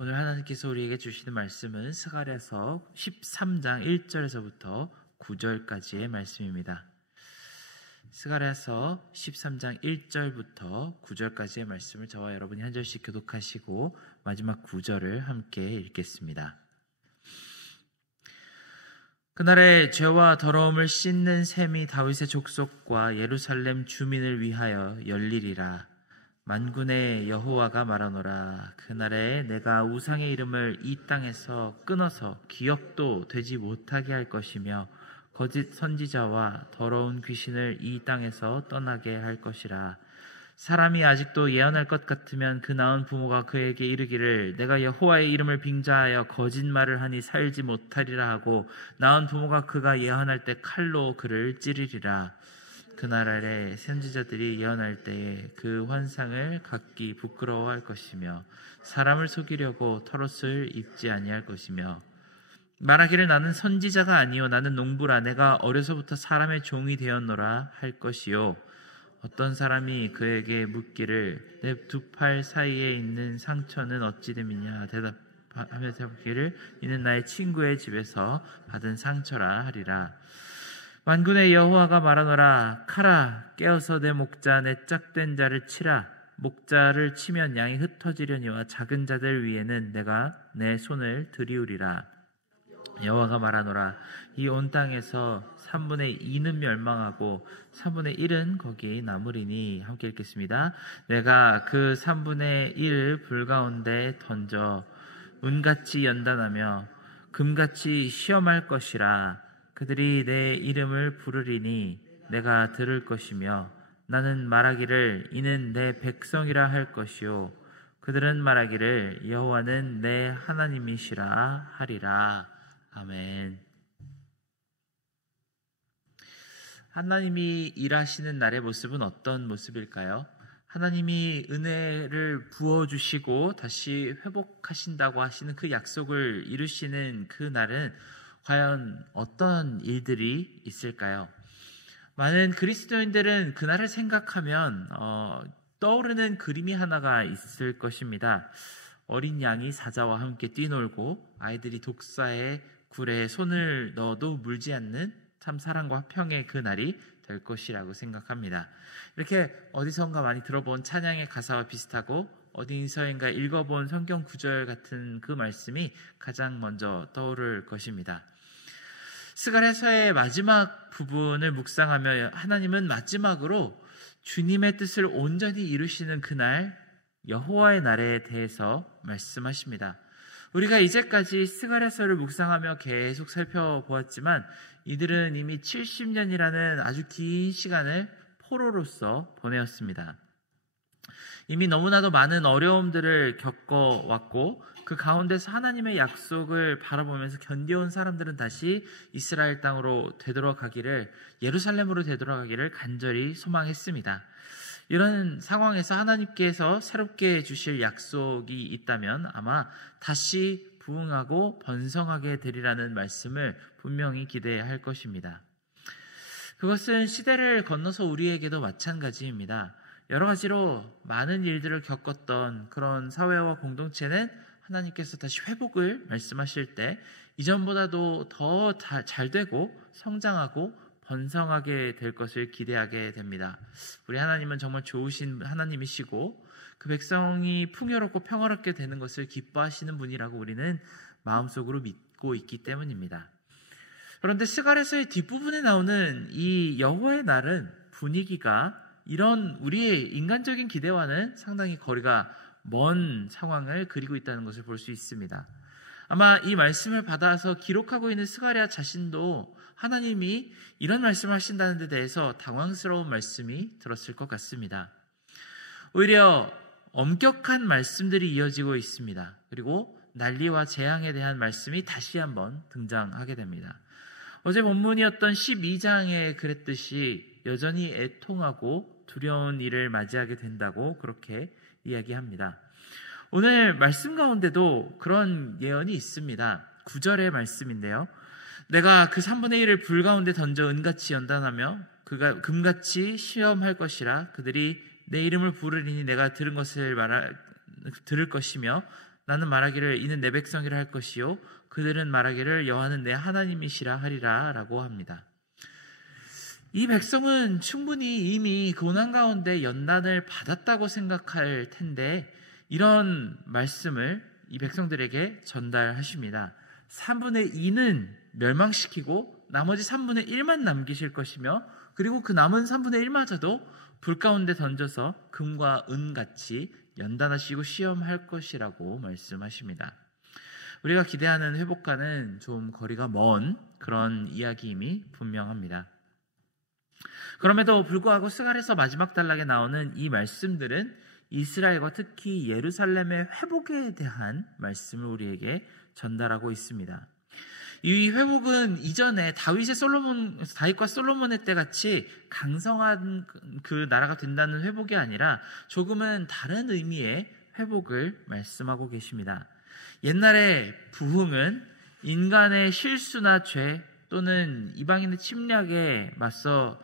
오늘 하나님께서 우리에게 주시는 말씀은 스가랴서 13장 1절에서부터 9절까지의 말씀입니다. 스가랴서 13장 1절부터 9절까지의 말씀을 저와 여러분이 한 절씩 교독하시고 마지막 9절을 함께 읽겠습니다. 그날에 죄와 더러움을 씻는 셈이 다윗의 족속과 예루살렘 주민을 위하여 열리리라. 만군의 여호와가 말하노라. 그날에 내가 우상의 이름을 이 땅에서 끊어서 기억도 되지 못하게 할 것이며 거짓 선지자와 더러운 귀신을 이 땅에서 떠나게 할 것이라. 사람이 아직도 예언할 것 같으면 그 낳은 부모가 그에게 이르기를 내가 여호와의 이름을 빙자하여 거짓말을 하니 살지 못하리라 하고 낳은 부모가 그가 예언할 때 칼로 그를 찌르리라. 그날 아래 선지자들이 예언할 때에 그 환상을 갖기 부끄러워할 것이며 사람을 속이려고 털옷을 입지 아니할 것이며 말하기를 나는 선지자가 아니요 나는 농부라 내가 어려서부터 사람의 종이 되었노라 할 것이요 어떤 사람이 그에게 묻기를 내 두 팔 사이에 있는 상처는 어찌 됨이냐 대답하며 대답하기를 이는 나의 친구의 집에서 받은 상처라 하리라. 만군의 여호와가 말하노라. 카라 깨어서 내 목자 내 짝된 자를 치라. 목자를 치면 양이 흩어지려니와 작은 자들 위에는 내가 내 손을 들이우리라. 여호와가 말하노라. 이 온 땅에서 3분의 2는 멸망하고 3분의 1은 거기 남으리니. 함께 읽겠습니다. 내가 그 3분의 1을 불 가운데 던져 운같이 연단하며 금같이 시험할 것이라. 그들이 내 이름을 부르리니 내가 들을 것이며 나는 말하기를 이는 내 백성이라 할 것이요 그들은 말하기를 여호와는 내 하나님이시라 하리라. 아멘. 하나님이 일하시는 날의 모습은 어떤 모습일까요? 하나님이 은혜를 부어주시고 다시 회복하신다고 하시는 그 약속을 이루시는 그 날은 과연 어떤 일들이 있을까요? 많은 그리스도인들은 그날을 생각하면 떠오르는 그림이 하나가 있을 것입니다. 어린 양이 사자와 함께 뛰놀고 아이들이 독사의 굴에 손을 넣어도 물지 않는 참 사랑과 화평의 그 날이 될 것이라고 생각합니다. 이렇게 어디선가 많이 들어본 찬양의 가사와 비슷하고 어디서인가 읽어본 성경 구절 같은 그 말씀이 가장 먼저 떠오를 것입니다. 스가랴서의 마지막 부분을 묵상하며 하나님은 마지막으로 주님의 뜻을 온전히 이루시는 그날 여호와의 날에 대해서 말씀하십니다. 우리가 이제까지 스가랴서를 묵상하며 계속 살펴보았지만 이들은 이미 70년이라는 아주 긴 시간을 포로로서 보내었습니다. 이미 너무나도 많은 어려움들을 겪어왔고 그 가운데서 하나님의 약속을 바라보면서 견뎌온 사람들은 다시 이스라엘 땅으로 되돌아가기를, 예루살렘으로 되돌아가기를 간절히 소망했습니다. 이런 상황에서 하나님께서 새롭게 주실 약속이 있다면 아마 다시 부흥하고 번성하게 되리라는 말씀을 분명히 기대할 것입니다. 그것은 시대를 건너서 우리에게도 마찬가지입니다. 여러 가지로 많은 일들을 겪었던 그런 사회와 공동체는 하나님께서 다시 회복을 말씀하실 때 이전보다도 더 잘 되고 성장하고 번성하게 될 것을 기대하게 됩니다. 우리 하나님은 정말 좋으신 하나님이시고 그 백성이 풍요롭고 평화롭게 되는 것을 기뻐하시는 분이라고 우리는 마음속으로 믿고 있기 때문입니다. 그런데 스가랴서의 뒷부분에 나오는 이 여호와의 날은 분위기가 이런 우리의 인간적인 기대와는 상당히 거리가 먼 상황을 그리고 있다는 것을 볼 수 있습니다. 아마 이 말씀을 받아서 기록하고 있는 스가랴 자신도 하나님이 이런 말씀을 하신다는 데 대해서 당황스러운 말씀이 들었을 것 같습니다. 오히려 엄격한 말씀들이 이어지고 있습니다. 그리고 난리와 재앙에 대한 말씀이 다시 한번 등장하게 됩니다. 어제 본문이었던 12장에 그랬듯이 여전히 애통하고 두려운 일을 맞이하게 된다고 그렇게 이야기합니다. 오늘 말씀 가운데도 그런 예언이 있습니다. 9절의 말씀인데요. 내가 그 3분의 1을 불 가운데 던져 은같이 연단하며 그가 금같이 시험할 것이라. 그들이 내 이름을 부르리니 내가 들을 것이며 나는 말하기를 이는 내 백성이라 할 것이요 그들은 말하기를 여호와는 내 하나님이시라 하리라 라고 합니다. 이 백성은 충분히 이미 고난 가운데 연단을 받았다고 생각할 텐데 이런 말씀을 이 백성들에게 전달하십니다. 3분의 2는 멸망시키고 나머지 3분의 1만 남기실 것이며 그리고 그 남은 3분의 1마저도 불 가운데 던져서 금과 은같이 연단하시고 시험할 것이라고 말씀하십니다. 우리가 기대하는 회복과는 좀 거리가 먼 그런 이야기임이 분명합니다. 그럼에도 불구하고 스갈에서 마지막 단락에 나오는 이 말씀들은 이스라엘과 특히 예루살렘의 회복에 대한 말씀을 우리에게 전달하고 있습니다. 이 회복은 이전에 다윗과 솔로몬의 때 같이 강성한 그 나라가 된다는 회복이 아니라 조금은 다른 의미의 회복을 말씀하고 계십니다. 옛날의 부흥은 인간의 실수나 죄 또는 이방인의 침략에 맞서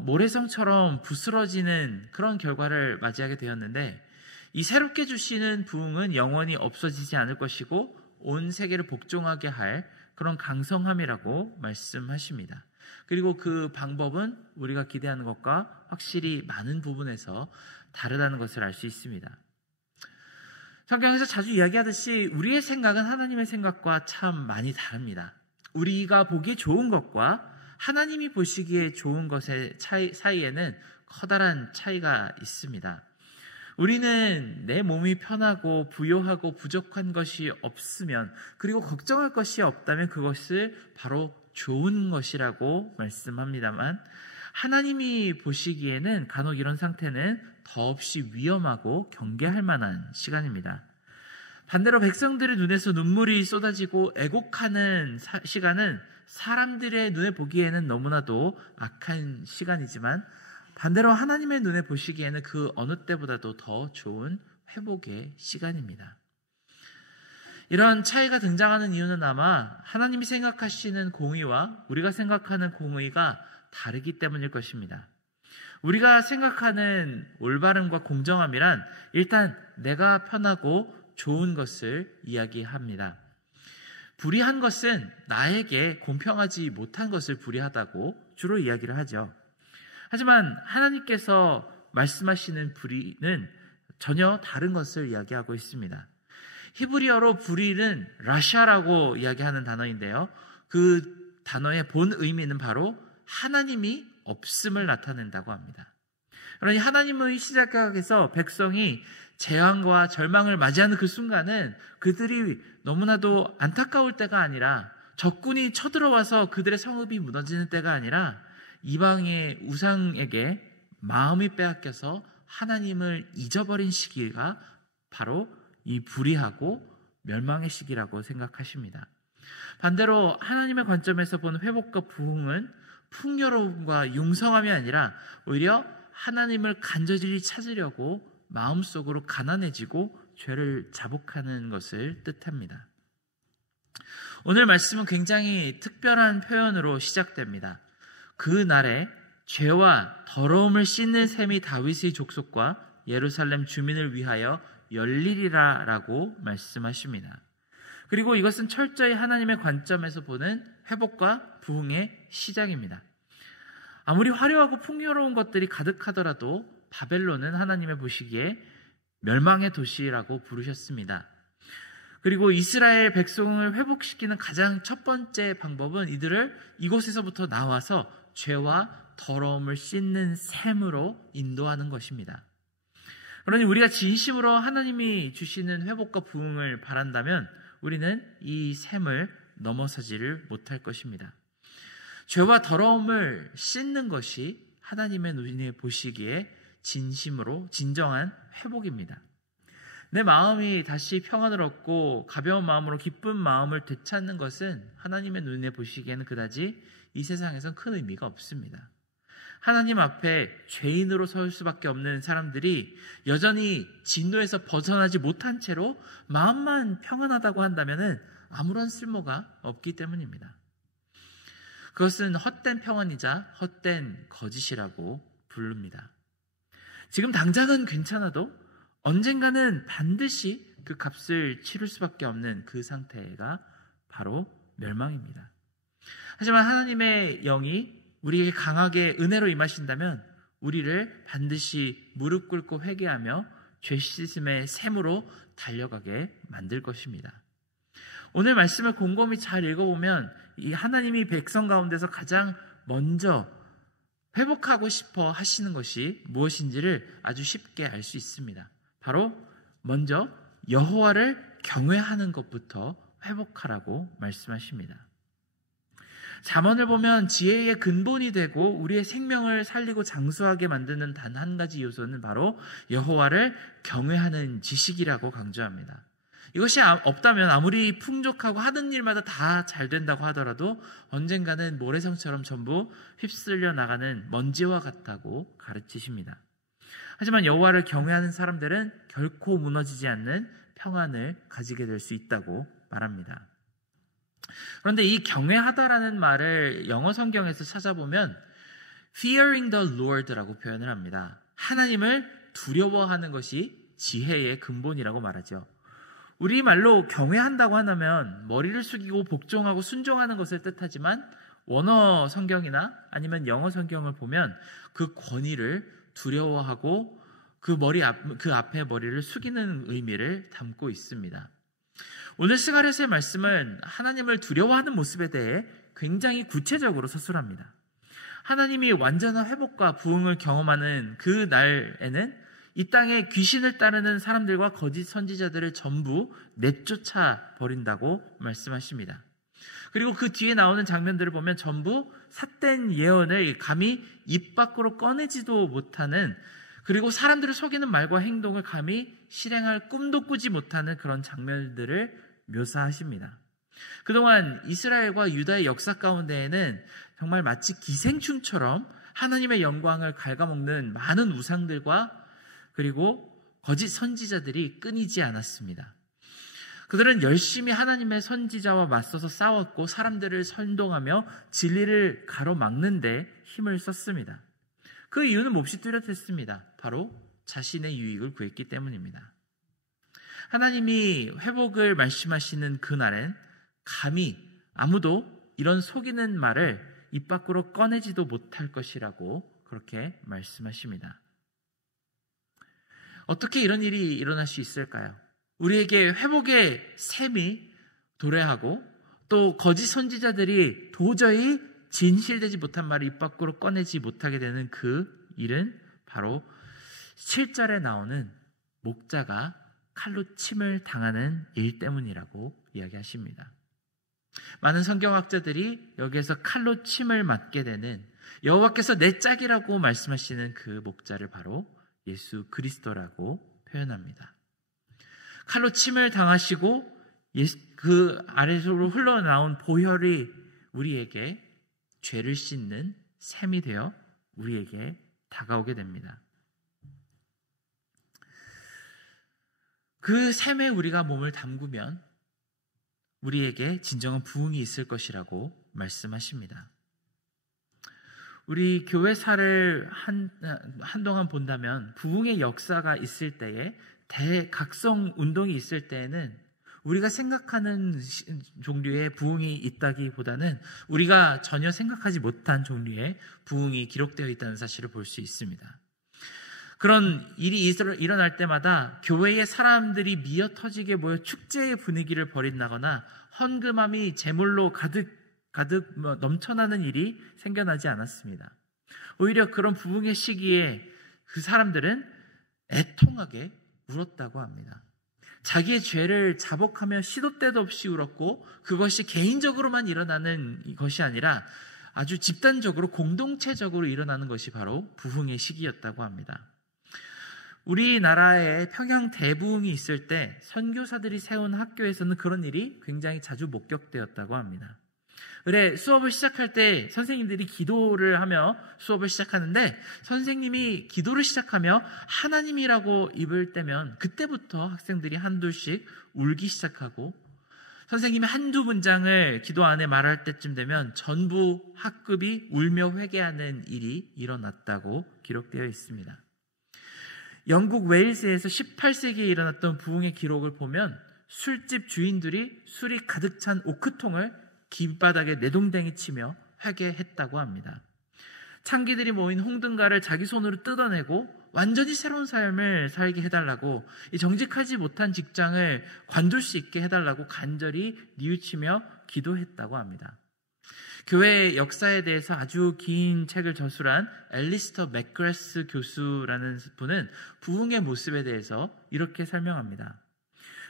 모래성처럼 부스러지는 그런 결과를 맞이하게 되었는데 이 새롭게 주시는 부흥은 영원히 없어지지 않을 것이고 온 세계를 복종하게 할 그런 강성함이라고 말씀하십니다. 그리고 그 방법은 우리가 기대하는 것과 확실히 많은 부분에서 다르다는 것을 알 수 있습니다. 성경에서 자주 이야기하듯이 우리의 생각은 하나님의 생각과 참 많이 다릅니다. 우리가 보기에 좋은 것과 하나님이 보시기에 좋은 것의 사이에는 커다란 차이가 있습니다. 우리는 내 몸이 편하고 부요하고 부족한 것이 없으면 그리고 걱정할 것이 없다면 그것을 바로 좋은 것이라고 말씀합니다만 하나님이 보시기에는 간혹 이런 상태는 더없이 위험하고 경계할 만한 시간입니다. 반대로 백성들의 눈에서 눈물이 쏟아지고 애곡하는 시간은 사람들의 눈에 보기에는 너무나도 악한 시간이지만 반대로 하나님의 눈에 보시기에는 그 어느 때보다도 더 좋은 회복의 시간입니다. 이러한 차이가 등장하는 이유는 아마 하나님이 생각하시는 공의와 우리가 생각하는 공의가 다르기 때문일 것입니다. 우리가 생각하는 올바름과 공정함이란 일단 내가 편하고 좋은 것을 이야기합니다. 불의한 것은 나에게 공평하지 못한 것을 불의하다고 주로 이야기를 하죠. 하지만 하나님께서 말씀하시는 불의는 전혀 다른 것을 이야기하고 있습니다. 히브리어로 불의는 라샤라고 이야기하는 단어인데요. 그 단어의 본 의미는 바로 하나님이 없음을 나타낸다고 합니다. 그러니 하나님의 시작에서 백성이 재앙과 절망을 맞이하는 그 순간은 그들이 너무나도 안타까울 때가 아니라 적군이 쳐들어와서 그들의 성읍이 무너지는 때가 아니라 이방의 우상에게 마음이 빼앗겨서 하나님을 잊어버린 시기가 바로 이 불의하고 멸망의 시기라고 생각하십니다. 반대로 하나님의 관점에서 본 회복과 부흥은 풍요로움과 융성함이 아니라 오히려 하나님을 간절히 찾으려고 마음속으로 가난해지고 죄를 자복하는 것을 뜻합니다. 오늘 말씀은 굉장히 특별한 표현으로 시작됩니다. 그 날에 죄와 더러움을 씻는 셈이 다윗의 족속과 예루살렘 주민을 위하여 열리리라 라고 말씀하십니다. 그리고 이것은 철저히 하나님의 관점에서 보는 회복과 부흥의 시작입니다. 아무리 화려하고 풍요로운 것들이 가득하더라도 바벨론은 하나님의 보시기에 멸망의 도시라고 부르셨습니다. 그리고 이스라엘 백성을 회복시키는 가장 첫 번째 방법은 이들을 이곳에서부터 나와서 죄와 더러움을 씻는 셈으로 인도하는 것입니다. 그러니 우리가 진심으로 하나님이 주시는 회복과 부흥을 바란다면 우리는 이 셈을 넘어서지를 못할 것입니다. 죄와 더러움을 씻는 것이 하나님의 눈에 보시기에 진심으로 진정한 회복입니다. 내 마음이 다시 평안을 얻고 가벼운 마음으로 기쁜 마음을 되찾는 것은 하나님의 눈에 보시기에는 그다지 이 세상에선 큰 의미가 없습니다. 하나님 앞에 죄인으로 설 수밖에 없는 사람들이 여전히 진노에서 벗어나지 못한 채로 마음만 평안하다고 한다면 아무런 쓸모가 없기 때문입니다. 그것은 헛된 평안이자 헛된 거짓이라고 부릅니다. 지금 당장은 괜찮아도 언젠가는 반드시 그 값을 치를 수밖에 없는 그 상태가 바로 멸망입니다. 하지만 하나님의 영이 우리에게 강하게 은혜로 임하신다면 우리를 반드시 무릎 꿇고 회개하며 죄 씻음의 샘으로 달려가게 만들 것입니다. 오늘 말씀을 곰곰이 잘 읽어보면 이 하나님이 백성 가운데서 가장 먼저 회복하고 싶어 하시는 것이 무엇인지를 아주 쉽게 알 수 있습니다. 바로 먼저 여호와를 경외하는 것부터 회복하라고 말씀하십니다. 잠언을 보면 지혜의 근본이 되고 우리의 생명을 살리고 장수하게 만드는 단 한 가지 요소는 바로 여호와를 경외하는 지식이라고 강조합니다. 이것이 없다면 아무리 풍족하고 하는 일마다 다 잘 된다고 하더라도 언젠가는 모래성처럼 전부 휩쓸려 나가는 먼지와 같다고 가르치십니다. 하지만 여호와를 경외하는 사람들은 결코 무너지지 않는 평안을 가지게 될 수 있다고 말합니다. 그런데 이 경외하다라는 말을 영어 성경에서 찾아보면 fearing the Lord라고 표현을 합니다. 하나님을 두려워하는 것이 지혜의 근본이라고 말하죠. 우리말로 경외한다고 하면 머리를 숙이고 복종하고 순종하는 것을 뜻하지만 원어 성경이나 아니면 영어 성경을 보면 그 권위를 두려워하고 그 앞에 머리를 숙이는 의미를 담고 있습니다. 오늘 스가랴서의 말씀은 하나님을 두려워하는 모습에 대해 굉장히 구체적으로 서술합니다. 하나님이 완전한 회복과 부흥을 경험하는 그 날에는 이 땅에 귀신을 따르는 사람들과 거짓 선지자들을 전부 내쫓아 버린다고 말씀하십니다. 그리고 그 뒤에 나오는 장면들을 보면 전부 삿된 예언을 감히 입 밖으로 꺼내지도 못하는, 그리고 사람들을 속이는 말과 행동을 감히 실행할 꿈도 꾸지 못하는 그런 장면들을 묘사하십니다. 그동안 이스라엘과 유다의 역사 가운데에는 정말 마치 기생충처럼 하나님의 영광을 갉아먹는 많은 우상들과 그리고 거짓 선지자들이 끊이지 않았습니다. 그들은 열심히 하나님의 선지자와 맞서서 싸웠고 사람들을 선동하며 진리를 가로막는 데 힘을 썼습니다. 그 이유는 몹시 뚜렷했습니다. 바로 자신의 유익을 구했기 때문입니다. 하나님이 회복을 말씀하시는 그날엔 감히 아무도 이런 속이는 말을 입 밖으로 꺼내지도 못할 것이라고 그렇게 말씀하십니다. 어떻게 이런 일이 일어날 수 있을까요? 우리에게 회복의 셈이 도래하고 또 거짓 선지자들이 도저히 진실되지 못한 말을 입 밖으로 꺼내지 못하게 되는 그 일은 바로 7절에 나오는 목자가 칼로 침을 당하는 일 때문이라고 이야기하십니다. 많은 성경학자들이 여기에서 칼로 침을 맞게 되는 여호와께서 내 짝이라고 말씀하시는 그 목자를 바로 예수 그리스도라고 표현합니다. 칼로 침을 당하시고 그 아래로 흘러나온 보혈이 우리에게 죄를 씻는 셈이 되어 우리에게 다가오게 됩니다. 그 셈에 우리가 몸을 담그면 우리에게 진정한 부흥이 있을 것이라고 말씀하십니다. 우리 교회사를 한동안 본다면 부흥의 역사가 있을 때에 대각성 운동이 있을 때에는 우리가 생각하는 종류의 부흥이 있다기보다는 우리가 전혀 생각하지 못한 종류의 부흥이 기록되어 있다는 사실을 볼 수 있습니다. 그런 일이 일어날 때마다 교회의 사람들이 미어 터지게 모여 축제의 분위기를 벌인다거나 헌금함이 제물로 가득 넘쳐나는 일이 생겨나지 않았습니다. 오히려 그런 부흥의 시기에 그 사람들은 애통하게 울었다고 합니다. 자기의 죄를 자복하며 시도 때도 없이 울었고 그것이 개인적으로만 일어나는 것이 아니라 아주 집단적으로 공동체적으로 일어나는 것이 바로 부흥의 시기였다고 합니다. 우리나라에 평양 대부흥이 있을 때 선교사들이 세운 학교에서는 그런 일이 굉장히 자주 목격되었다고 합니다. 그래, 수업을 시작할 때 선생님들이 기도를 하며 수업을 시작하는데 선생님이 기도를 시작하며 하나님이라고 입을 떼면 그때부터 학생들이 한둘씩 울기 시작하고 선생님이 한두 문장을 기도 안에 말할 때쯤 되면 전부 학급이 울며 회개하는 일이 일어났다고 기록되어 있습니다. 영국 웨일스에서 18세기에 일어났던 부흥의 기록을 보면 술집 주인들이 술이 가득 찬 오크통을 길바닥에 내동댕이 치며 회개했다고 합니다. 창기들이 모인 홍등가를 자기 손으로 뜯어내고 완전히 새로운 삶을 살게 해달라고, 이 정직하지 못한 직장을 관둘 수 있게 해달라고 간절히 뉘우치며 기도했다고 합니다. 교회의 역사에 대해서 아주 긴 책을 저술한 앨리스터 맥그레스 교수라는 분은 부흥의 모습에 대해서 이렇게 설명합니다.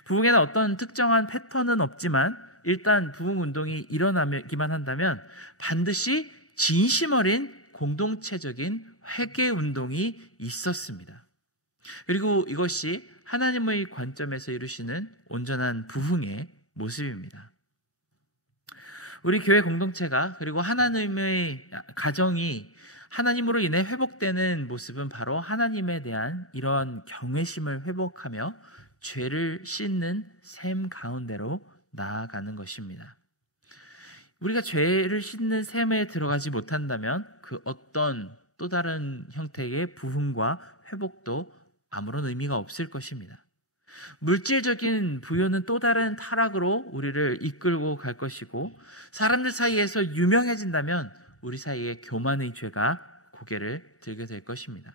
부흥에는 어떤 특정한 패턴은 없지만 일단 부흥 운동이 일어나기만 한다면 반드시 진심 어린 공동체적인 회개 운동이 있었습니다. 그리고 이것이 하나님의 관점에서 이루시는 온전한 부흥의 모습입니다. 우리 교회 공동체가, 그리고 하나님의 가정이 하나님으로 인해 회복되는 모습은 바로 하나님에 대한 이러한 경외심을 회복하며 죄를 씻는 셈 가운데로 나아가는 것입니다. 우리가 죄를 씻는 셈에 들어가지 못한다면 그 어떤 또 다른 형태의 부흥과 회복도 아무런 의미가 없을 것입니다. 물질적인 부여는 또 다른 타락으로 우리를 이끌고 갈 것이고, 사람들 사이에서 유명해진다면 우리 사이에 교만의 죄가 고개를 들게 될 것입니다.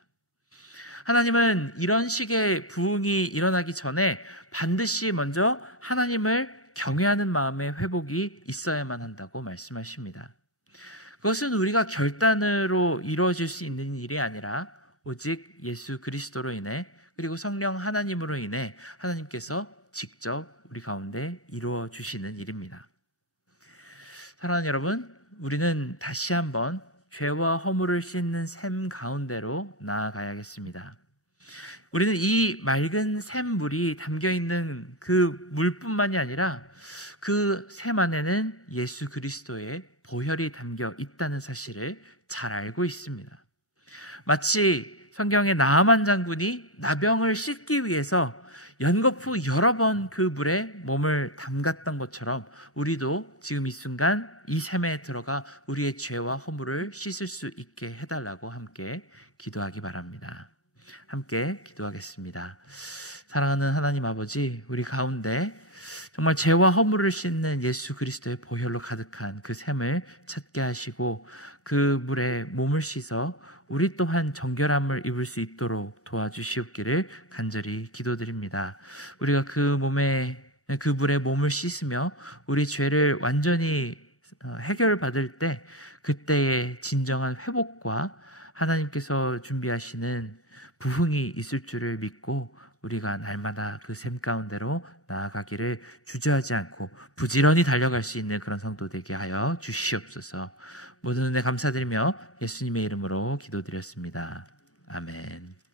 하나님은 이런 식의 부흥이 일어나기 전에 반드시 먼저 하나님을 경외하는 마음의 회복이 있어야만 한다고 말씀하십니다. 그것은 우리가 결단으로 이루어질 수 있는 일이 아니라 오직 예수 그리스도로 인해, 그리고 성령 하나님으로 인해 하나님께서 직접 우리 가운데 이루어 주시는 일입니다. 사랑하는 여러분, 우리는 다시 한번 죄와 허물을 씻는 샘 가운데로 나아가야겠습니다. 우리는 이 맑은 샘물이 담겨있는 그 물뿐만이 아니라 그 샘 안에는 예수 그리스도의 보혈이 담겨 있다는 사실을 잘 알고 있습니다. 마치 성경의 나아만 장군이 나병을 씻기 위해서 연거푸 여러 번 그 물에 몸을 담갔던 것처럼 우리도 지금 이 순간 이 샘에 들어가 우리의 죄와 허물을 씻을 수 있게 해달라고 함께 기도하기 바랍니다. 함께 기도하겠습니다. 사랑하는 하나님 아버지, 우리 가운데 정말 죄와 허물을 씻는 예수 그리스도의 보혈로 가득한 그 샘을 찾게 하시고 그 물에 몸을 씻어 우리 또한 정결함을 입을 수 있도록 도와주시옵기를 간절히 기도드립니다. 우리가 그 물에 몸을 씻으며 우리 죄를 완전히 해결받을 때, 그때의 진정한 회복과 하나님께서 준비하시는 부흥이 있을 줄을 믿고 우리가 날마다 그 샘 가운데로 나아가기를 주저하지 않고 부지런히 달려갈 수 있는 그런 성도 되게 하여 주시옵소서. 모든 은혜 감사드리며 예수님의 이름으로 기도드렸습니다. 아멘.